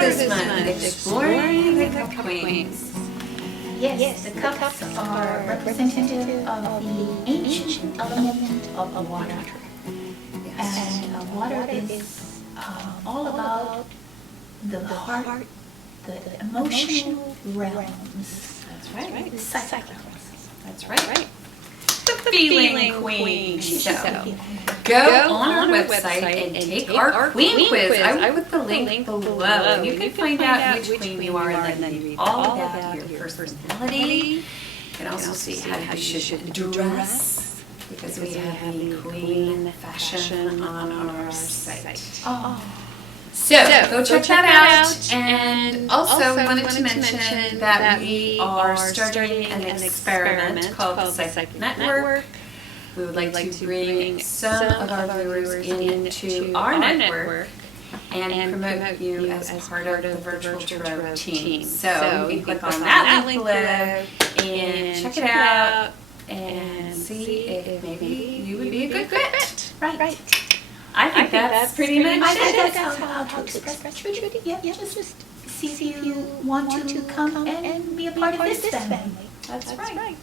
this month, exploring the cup queens. Yes, the cups are representative of the ancient element of water. And water is all about the heart, the emotional realms. That's right. The psychic realms. That's right. The feeling queen. So go on our website and take our queen quiz. I will put the link below. And you can find out which queen you are and then read all about your personality. You can also see how you should dress, because we have the queen fashion on our site. So go check that out. And also we wanted to mention that we are starting an experiment called the Psychic Network. We would like to bring some of our viewers into our network and promote you as part of the Virtual Tarot team. So you can click on that link below and check it out and see if maybe you would be a good fit. Right. I think that's pretty much I think it. that's how to express Trudy. Yeah, just see if you want to come and be a part of this family. That's right.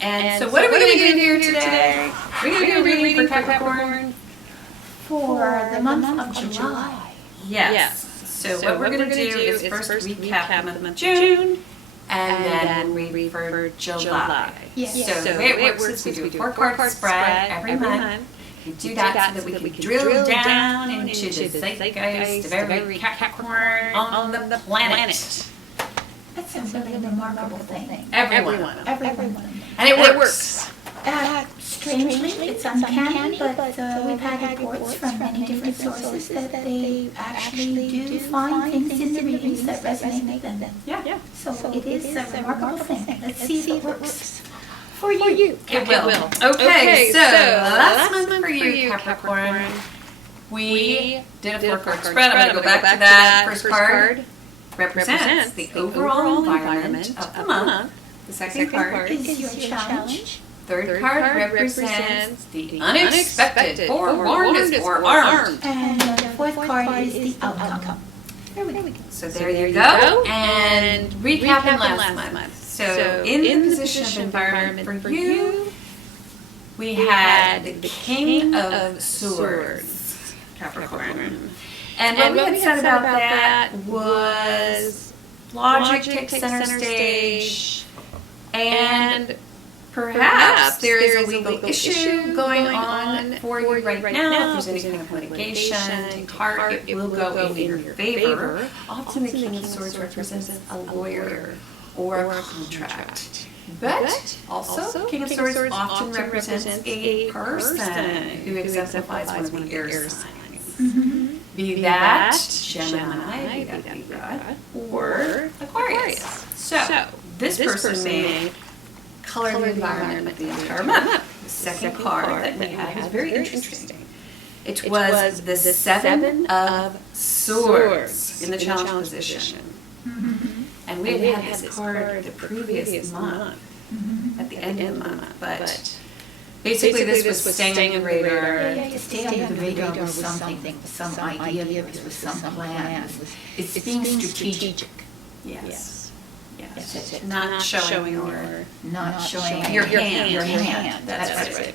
And so what are we going to do here today? We're going to do a reading for Capricorn for the month of July. Yes. So what we're going to do is first recap the month of June, and then we read for July. Yes. So the way it works is we do a 4-card spread every month. We do that so that we can drill down into the zeitgeist of every Capricorn on the planet. That's a really remarkable thing. Everyone. And it works. Strangely, it's uncanny, but we've had reports from many different sources that they actually do find things in the readings that resonate with them. Yeah. So it is a remarkable thing. Let's see if it works for you. It will. Okay, so last month for you, Capricorn, we did a 4-card spread. I'm going to go back to that. First card represents the overall environment of the month. The second card is your challenge. Third card represents the unexpected, forewarned is forearmed. And the fourth card is the outcome. There we go. So there you go. And recapping last month. So in the position of environment for you, we had the King of Swords, Capricorn. And what we had said about that was logic takes center stage, and perhaps there is a legal issue going on for you right now. If there's any kind of litigation, take heart, it will go in your favor. Often the King of Swords represents a lawyer or a contract. But also, King of Swords often represents a person who exemplifies one of the air signs. Be that Gemini, be that Libra, or Aquarius. So, this person may color the environment of the entire month. The second card that we had was very interesting. It was the Seven of Swords in the challenge position. And we had had this card the previous month, at the end of the month, but basically this was staying on the radar. Yeah, to stay on the radar with something, some idea, with some plan. It's being strategic. Yes. Not showing your hand. That's right.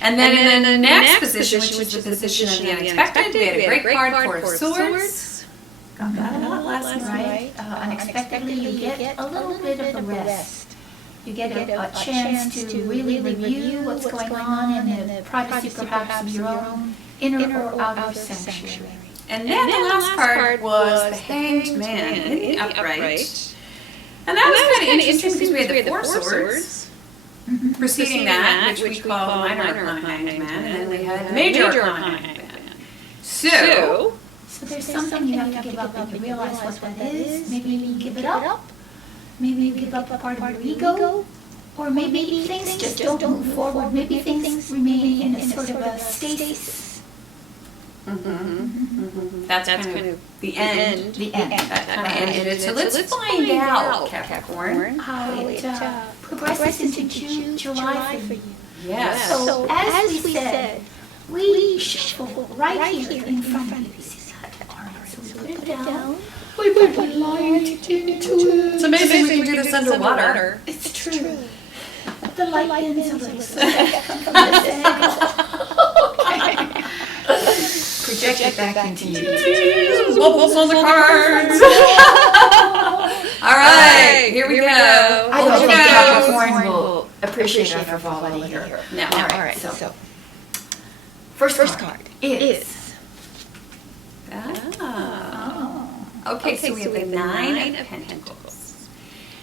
And then in the next position, which was the position of the unexpected, we had a great card, Four of Swords. Got that a lot last night. Unexpectedly, you get a little bit of a rest. You get a chance to really review what's going on in the privacy, perhaps, of your own inner or outer sanctuary. And then the last card was the Hanged Man in the upright. And that was kind of interesting because we had the Four Swords preceding that, which we call the Minor Arcana Hanged Man, and then we had the Major Arcana Hanged Man. So there's something you have to give up and you realize what that is. Maybe you give it up. Maybe you give up a part of your ego. Or maybe things just don't move forward. Maybe things remain in a sort of a stasis. That's kind of the end. That kind of ended it. So let's find out, Capricorn, how it progresses into July for you. Yes. So as we said, we shuffle right here in front of you. So we put it down We put light into it. It's amazing we can do this underwater. It's true. The light ends a little slow from this angle. Okay. Project it back into you. Bubbles on the cards. All right, here we go. I don't think Capricorn will appreciate our frivolity here. No. All right, so first card is... Oh. Okay, so we have the Nine of Pentacles.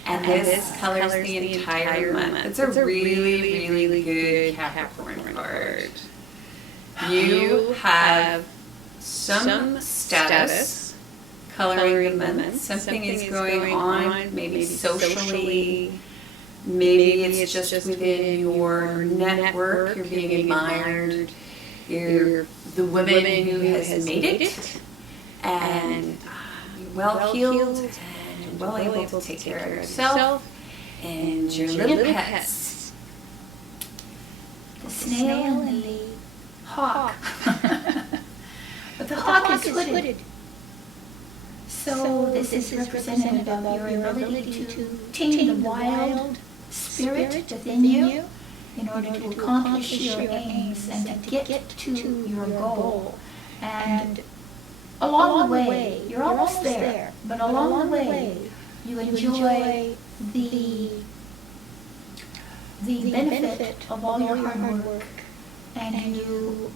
And this colors the entire month. It's a really, really good Capricorn card. You have some status coloring the month. Something is going on, maybe socially. Maybe it's just within your network. You're being admired. You're the woman who has made it. And well-heeled and well able to take care of yourself and your little pets. The snail and the hawk. But the hawk is hooded. So this is representative of your ability to tame the wild spirit within you in order to accomplish your aims and to get to your goal. And along the way, you're almost there, but along the way, you enjoy the benefit of all your hard work, and you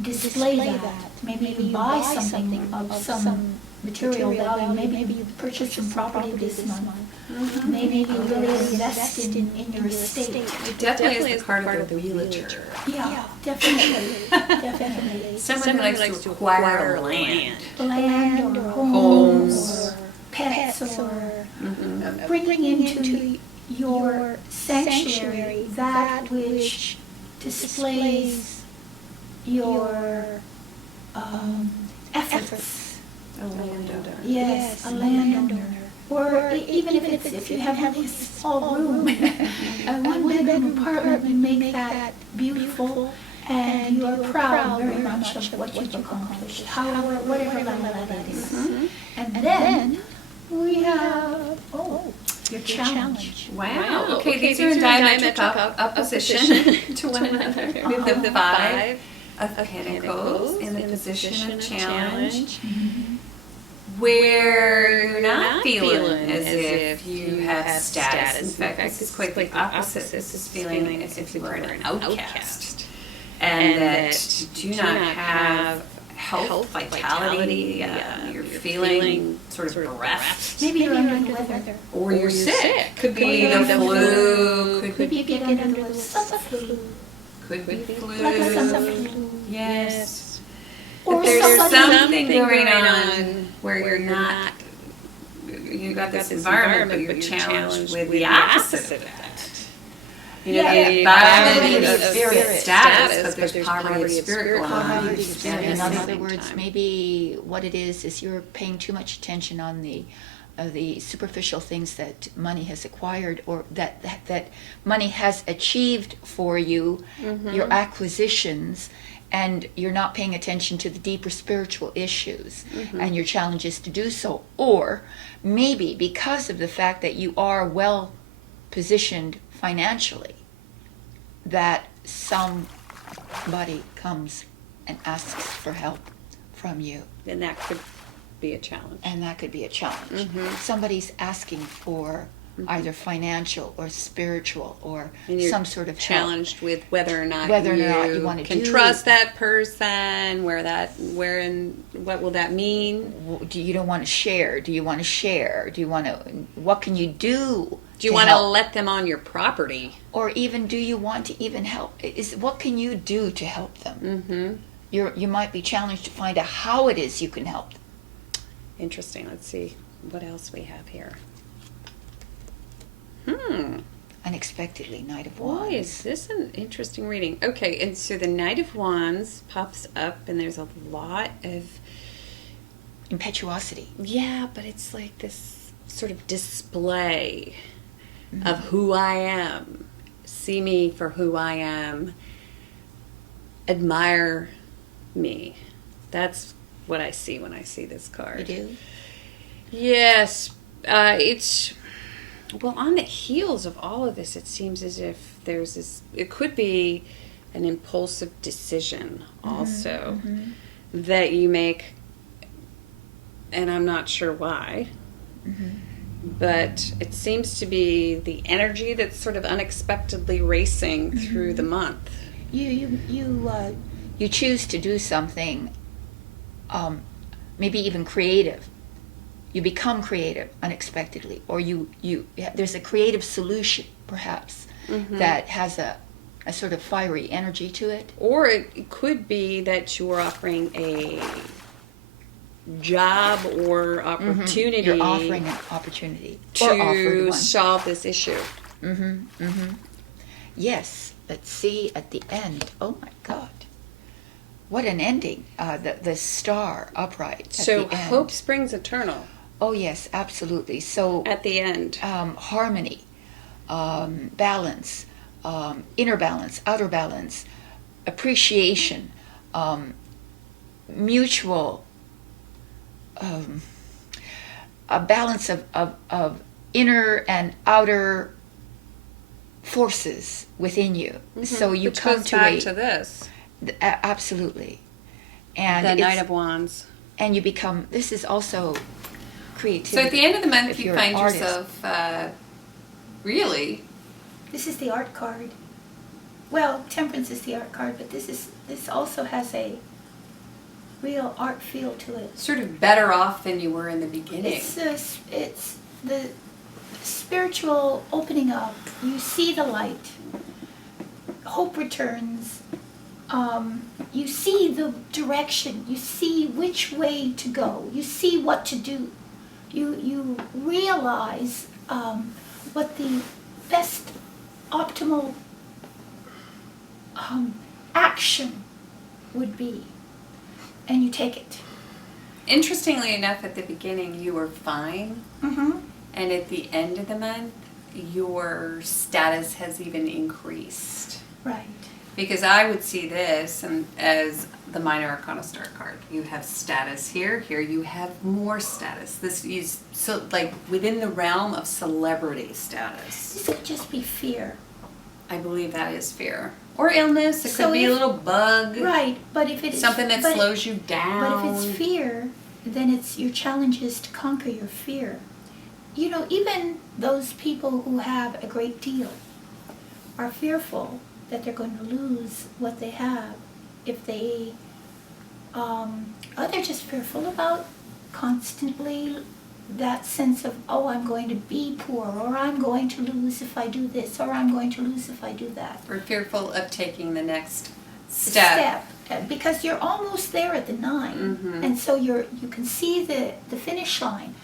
display that. Maybe you buy something of some material value. Maybe you purchase some property this month. Mm-hmm. Maybe you really invest in your estate. It definitely is the card of the realtor. Yeah, definitely. Definitely. Someone who likes to acquire land. Land or homes or pets or bringing into your sanctuary that which displays your efforts. A landowner. Yes, a landowner. Or even if you have a small room, a one-bedroom apartment, you make that beautiful, and you are proud very much of what you've accomplished, however, whatever level that is. Mm-hmm. And then we have your challenge. Wow. Okay, these are in diametric opposition to one another. We have the Five of Pentacles in the position of challenge, where you're not feeling as if you have status. In fact, this is quite the opposite. This is feeling as if you are an outcast, and that you do not have health, vitality. You're feeling sort of bereft. Maybe you're under the weather. Or you're sick. Could be the flu. Could be get under the weather. Summer flu. Could be flu. Like a summer flu. Yes. Or there's something going on where you're not, you got this environment, but you're challenged with the opposite of that. You know, the environment of spirit status, but there's poverty of spirit going on. In other words, maybe what it is you're paying too much attention on the superficial things that money has acquired, or that money has achieved for you, your acquisitions, and you're not paying attention to the deeper spiritual issues, and your challenge is to do so. Or maybe because of the fact that you are well positioned financially, that somebody comes and asks for help from you. And that could be a challenge. And that could be a challenge. Somebody's asking for either financial or spiritual or some sort of challenged help. with whether or not you want to can trust that person, what will that mean? Do you don't want to share? Do you want to share? Do you want to? What can you do? Do you want to let them on your property? Or even do you want to even help? What can you do to help them? You might be challenged to find out how it is you can help them. Interesting. Let's see what else we have here. Unexpectedly, Knight of Wands. Boy, is this an interesting reading. Okay, and so the Knight of Wands pops up, and there's a lot of impetuosity. Yeah, but it's like this sort of display of who I am. See me for who I am. Admire me. That's what I see when I see this card. You do? Yes. It's, well, on the heels of all of this, it seems as if there's this, it could be an impulsive decision also that you make, and I'm not sure why. But it seems to be the energy that's sort of unexpectedly racing through the month. You choose to do something, maybe even creative. You become creative unexpectedly, or there's a creative solution perhaps that has a sort of fiery energy to it. Or it could be that you're offering a job or opportunity. You're offering an opportunity to solve this issue. Yes, let's see at the end. Oh my God. What an ending. The star upright at So the end. hope springs eternal. Oh yes, absolutely. So at the end. Harmony, balance, inner balance, outer balance, appreciation, mutual, a balance of inner and outer forces within you. So you Which come goes to back to this. Absolutely. And The Knight of Wands. And you become, this is also creativity. So at the end of the month, if you you're find an artist. yourself really. This is the art card. Well, Temperance is the art card, but this also has a real art feel to it. Sort of better off than you were in the beginning. It's the spiritual opening up. You see the light. Hope returns. You see the direction. You see which way to go. You see what to do. You realize what the best optimal action would be, and you take it. Interestingly enough, at the beginning you were fine, and at the end of the month, your status has even increased. Right. Because I would see this as the Minor Arcana Star card. You have status here. Here you have more status. This is so like within the realm of celebrity status. This could just be fear. I believe that is fear. Or illness. It So could be a if- little bug. Right, but if it's Something that slows you down. But if it's fear, then it's your challenge is to conquer your fear. You know, even those people who have a great deal are fearful that they're going to lose what they have if they, they're just fearful about constantly that sense of, oh, I'm going to be poor, or I'm going to lose if I do this, or I'm going to lose if I do that. Or fearful of taking the next step. Because you're almost there at the 9, and so you can see the finish line,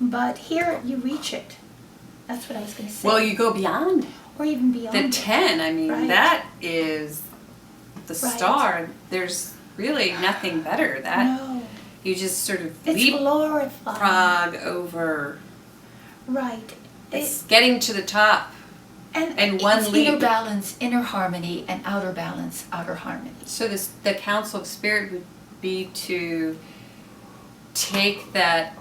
but here you reach it. That's what I was going to say. Well, you go beyond or even beyond the it. 10. I mean, Right. that is the Right. star. There's really nothing better. That No, you just sort of it's glorified. leapfrog over. Right. It's getting to the top. and one it's leap. inner balance, inner harmony, and outer balance, outer harmony. So the counsel of spirit would be to take that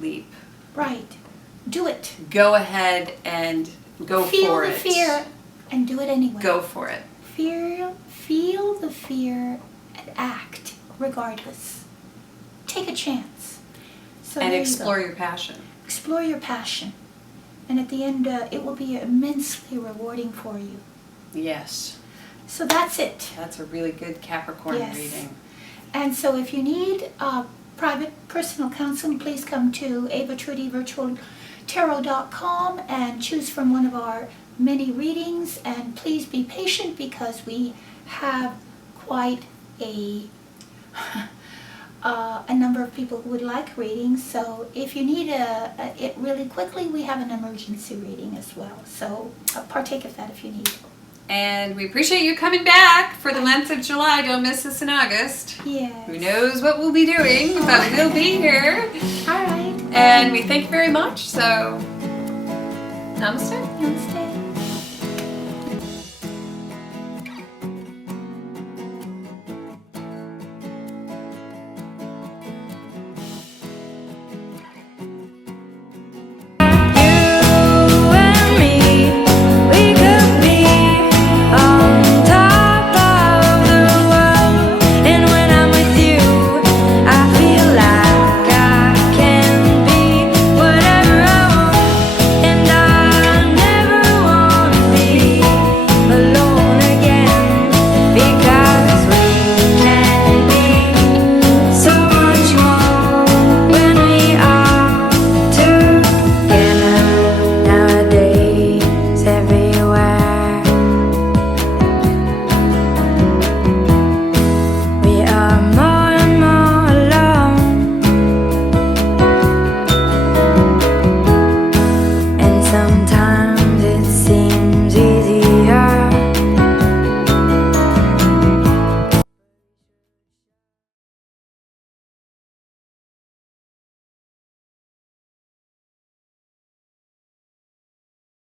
leap. Right. Do it. Go ahead and go Feel for the it. fear and do it anyway. Go for it. Feel the fear and act regardless. Take a chance. So And there you go. explore your passion. Explore your passion. And at the end, it will be immensely rewarding for you. Yes. So that's it. That's a really good Capricorn Yes. reading. And so if you need private personal counseling, please come to avatrudyvirtualtarot.com and choose from one of our many readings. And please be patient because we have quite a number of people who would like readings. So if you need it really quickly, we have an emergency reading as well. So partake of that if you need. And we appreciate you coming back for the month of July. Don't miss us in August. Yes. Who knows what we'll be doing, but we'll be here. All right. And we thank you very much. So, namaste. Namaste.